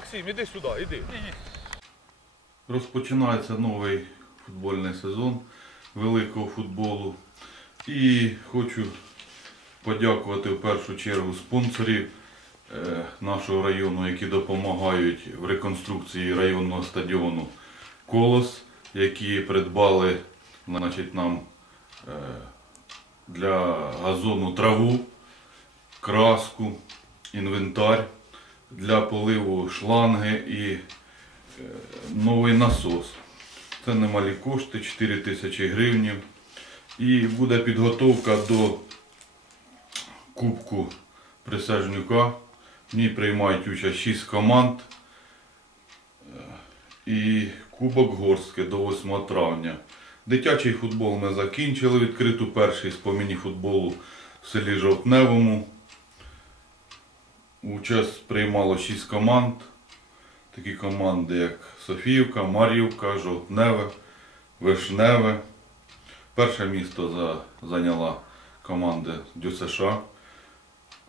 Максим, іди сюди, іди. Розпочинається новий футбольний сезон великого футболу. І хочу подякувати в першу чергу спонсорів е, нашого району, які допомагають в реконструкції районного стадіону Колос, які придбали значить, нам е, для газону траву, краску, інвентар для поливу шланги і е, новий насос. Це немалі кошти, 4 тисячі гривень. І буде підготовка до Кубку Присяжнюка. В ній приймають участь 6 команд. Е, І Кубок Горське до 8 травня. Дитячий футбол ми закінчили. Відкриту перший з по міні-футболу в селі Жовтневому. Участь приймало 6 команд. Такі команди, як Софіївка, Мар'ївка, Жовтневе, Вишневе. Перше місто за, зайняла команда ДЮСШ,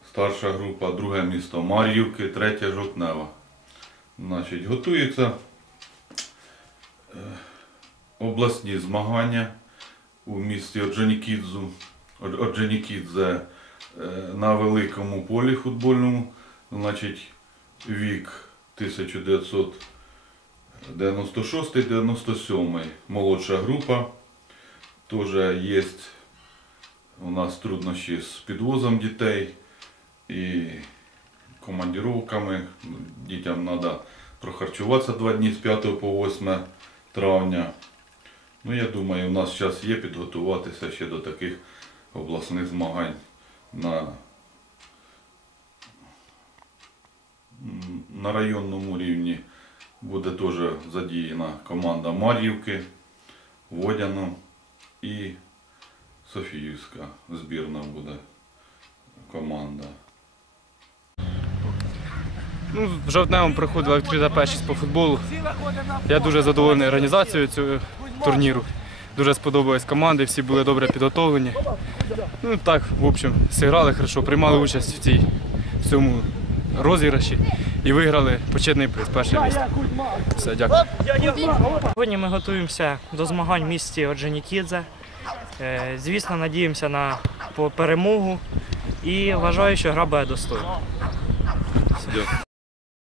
старша група, друге місто Мар'ївки, третє Жовтнева. Значить, готуються е, обласні змагання у місті Орджонікідзе е, на великому полі футбольному. Значить, вік 1996-97 молодша група. Теж є у нас труднощі з підвозом дітей і командировками. Дітям треба прохарчуватися два дні з 5 по 8 травня. Ну, я думаю, у нас зараз є підготуватися ще до таких обласних змагань на, на районному рівні. Буде теж задіяна команда Мар'ївки, Водяно і Софіївська збірна буде команда. Ну, в жовтневому приходила відкрита першість по футболу. Я дуже задоволений організацією цього турніру. Дуже сподобались команди, всі були добре підготовлені. Ну так, в общем, зіграли хорошо, приймали участь в, цій, в цьому розіграші і виграли почетний приз, перше місце. Все, дякую. Сьогодні ми готуємося до змагань в місті Орджонікідзе. Е, Звісно, надіємося на перемогу і вважаю, що гра буде достойна. Дякую.